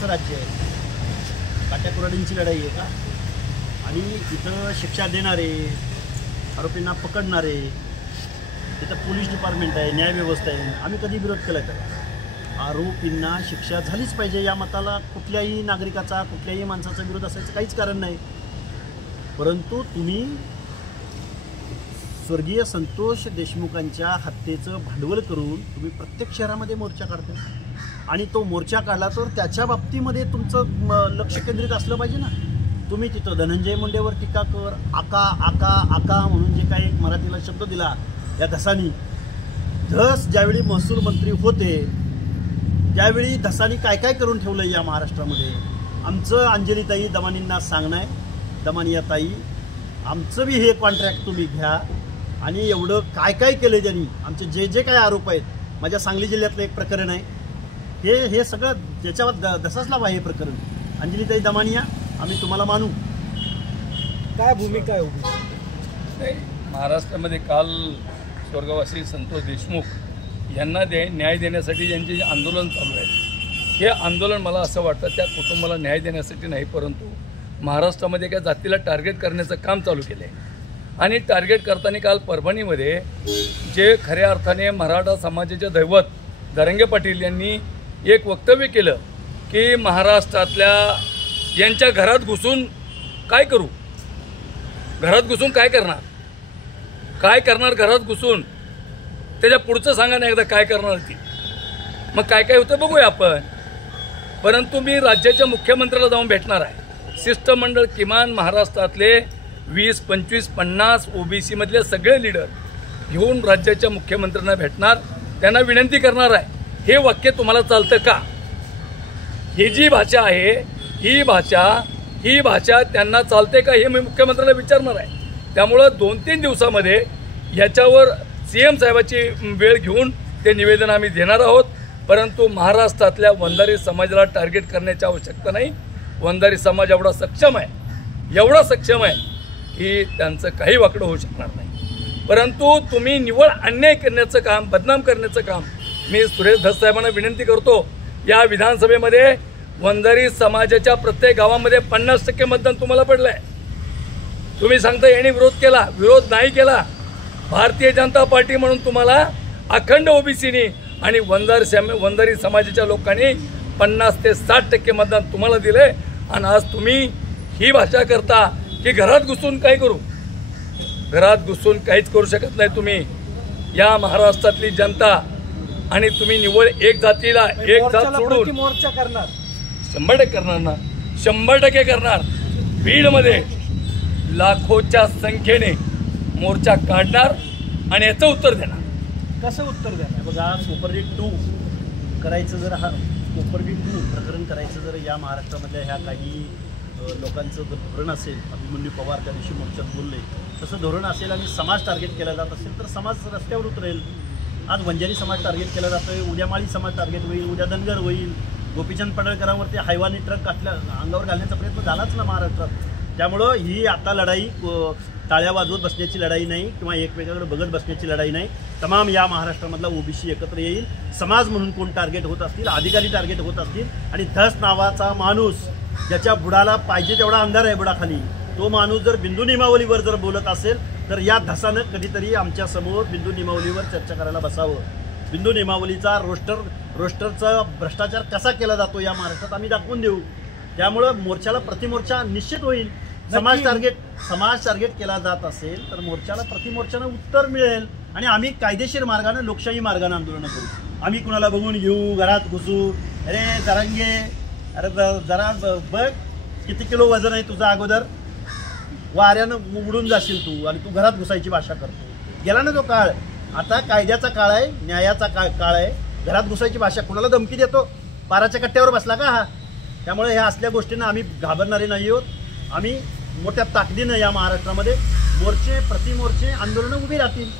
कायद्याचं राज्य आहे, काट्याकुऱ्हाडींची लढाई आहे का? आणि इथं शिक्षा देणारे, आरोपींना पकडणारे, तिथं पोलीस डिपार्टमेंट आहे, न्यायव्यवस्था आहे. आम्ही कधी विरोध केला का? आरोपींना शिक्षा झालीच पाहिजे या मताला कुठल्याही नागरिकाचा, कुठल्याही माणसाचा विरोध असायचं काहीच कारण नाही. परंतु तुम्ही स्वर्गीय संतोष देशमुखांच्या हत्येचं भांडवल करून तुम्ही प्रत्येक शहरामध्ये मोर्चा काढता आणि तो मोर्चा काढला तर त्याच्या बाबतीमध्ये तुमचं लक्ष केंद्रित असलं पाहिजे ना. तुम्ही तिथं धनंजय मुंडेवर टीका कर, आका आका आका म्हणून जे काही मराठीला शब्द दिला या धसानी. धस ज्यावेळी महसूल मंत्री होते त्यावेळी धसानी काय काय करून ठेवलं या महाराष्ट्रामध्ये. आमचं अंजलीताई दमानींना सांगणं आहे, दमानिया ताई आमचं बी हे कॉन्ट्रॅक्ट तुम्ही घ्या आणि एवढं काय काय केलं त्यांनी, आमचे जे जे काय आरोप आहेत. माझ्या सांगली जिल्ह्यातलं एक प्रकरण आहे, हे सगळं त्याच्यावर धसाच लावा हे प्रकरण. अंजलीताई दमानिया आम्ही तुम्हाला मानू. काय भूमिका आहे उभी? महाराष्ट्रामध्ये काल स्वर्गवासी संतोष देशमुख यांना न्याय देण्यासाठी ज्यांचे जे आंदोलन चालू आहे, हे आंदोलन मला असं वाटतं त्या कुटुंबाला न्याय देण्यासाठी नाही, परंतु महाराष्ट्रामध्ये एका जातीला टार्गेट करण्याचं काम चालू केलं आहे. आणि टार्गेट करताना काल परभणीमध्ये जे खऱ्या अर्थाने मराठा समाजाचे दैवत धरंगे पाटील यांनी एक वक्तव्य केलं की महाराष्ट्रातल्या यांच्या घरात घुसून काय करू, घरात घुसून काय करणार घरात घुसून, त्याच्या पुढचं सांगा ना एकदा काय करणार ती. मग काय काय होतं बघूया आपण. परंतु मी राज्याच्या मुख्यमंत्र्याला जाऊन भेटणार आहे. शिष्टमंडळ किमान महाराष्ट्रातले 20, 25, 50 ओबीसी मधले सगळे लीडर घेऊन राज्याच्या मुख्यमंत्र्यांना भेटणार, त्यांना विनंती करणार आहे. हे वाक्य तुम्हाला चालतं का? ही जी भाषा आहे ही भाषा त्यांना चालते का हे मी मुख्यमंत्र्याला विचारणार आहे. त्यामुळं 2-3 दिवसामध्ये याच्यावर CM साहेबाची वेळ घेऊन ते निवेदन आम्ही देणार आहोत. परंतु महाराष्ट्रातल्या वंजारी समाजाला टार्गेट करण्याची आवश्यकता नाही. वंजारी समाज एवढा सक्षम आहे की त्यांचं काही वाकडं होऊ शकणार नाही. परंतु तुम्ही निव्वळ अन्याय करण्याचं काम, बदनाम करण्याचं काम, मी सुरेश धस साहेबांना विनंती करतो. या विधानसभेमध्ये वंजारी समाजाच्या प्रत्येक गावामध्ये 50% मतदान तुम्हाला पडलं आहे. तुम्ही सांगता यांनी विरोध नाही केला. भारतीय जनता पार्टी म्हणून तुम्हाला अखंड ओबीसीनी आणि वंजारी समाजाच्या लोकांनी 50 ते 60% मतदान तुम्हाला दिले. आणि आज तुम्ही ही भाषा करता की घरात घुसून काय करू. घरात घुसून काहीच करू शकत नाही तुम्ही. या महाराष्ट्रातली जनता आणि तुम्ही निव्वळ एक जातीला एक जात सोडून मोर्चा करणार 100% करणार ना, 100% करणार. बीडमध्ये लाखोच्या संख्येने मोर्चा काढणार आणि याचं उत्तर देणार. कसं उत्तर देणार? बघा, सुपरलीग 2 करायचं जर सुपरलीग 2 प्रकरण करायचं जर या महाराष्ट्रामधल्या ह्या काही लोकांचं जर धोरण असेल, अभिमन्यू पवार त्या दिवशी मोर्चात बोलले तसं धोरण असेल आणि समाज टार्गेट केला जात असेल तर समाज रस्त्यावर उतरेल. आज वंजारी समाज टार्गेट केला जातोय, उद्या माळी समाज टार्गेट होईल, उद्या धनगर होईल. गोपीचंद पडळकरांवरती हैवानी ट्रक अंगावर घालण्याचा प्रयत्न झालाच ना महाराष्ट्रात. त्यामुळं ही आता लढाई टाळ्या वाजवत बसण्याची लढाई नाही किंवा एकमेकांकडे बघत बसण्याची लढाई नाही. तमाम या महाराष्ट्रामधला ओबीसी एकत्र येईल. समाज म्हणून कोण टार्गेट होत असतील, अधिकारी टार्गेट होत असतील आणि धस नावाचा माणूस ज्याच्या बुडाला पाहिजे तेवढा अंधार आहे बुडाखाली, तो माणूस जर बिंदू नियमावलीवर जर बोलत असेल तर या धसानं कधीतरी आमच्यासमोर बिंदू नियमावलीवर चर्चा करायला बसावं. बिंदू नियमावलीचा रोस्टरचा भ्रष्टाचार कसा केला जातो या महाराष्ट्रात आम्ही दाखवून देऊ. त्यामुळं मोर्चाला प्रतिमोर्चा निश्चित होईल. समाज टार्गेट केला जात असेल तर मोर्चाला प्रतिमोर्चानं उत्तर मिळेल आणि आम्ही कायदेशीर मार्गाने, लोकशाही मार्गाने आंदोलन करू. आम्ही कुणाला बघून घेऊ, घरात घुसू, अरे जरांगे, अरे जरा बघ किती किलो वजन आहे तुझं, अगोदर वाऱ्यानं उडून जाशील तू आणि तू घरात घुसायची भाषा करतो. गेला ना तो काळ. आता कायद्याचा काळ आहे, न्यायाचा काळ आहे. घरात घुसायची भाषा, कुणाला धमकी देतो, पाराच्या कट्ट्यावर बसला का हा. त्यामुळे ह्या असल्या गोष्टींना आम्ही घाबरणारे नाही आहोत. आम्ही मोठ्या ताकदीनं या महाराष्ट्रामध्ये मोर्चे, प्रतिमोर्चे, आंदोलनं उभी राहतील.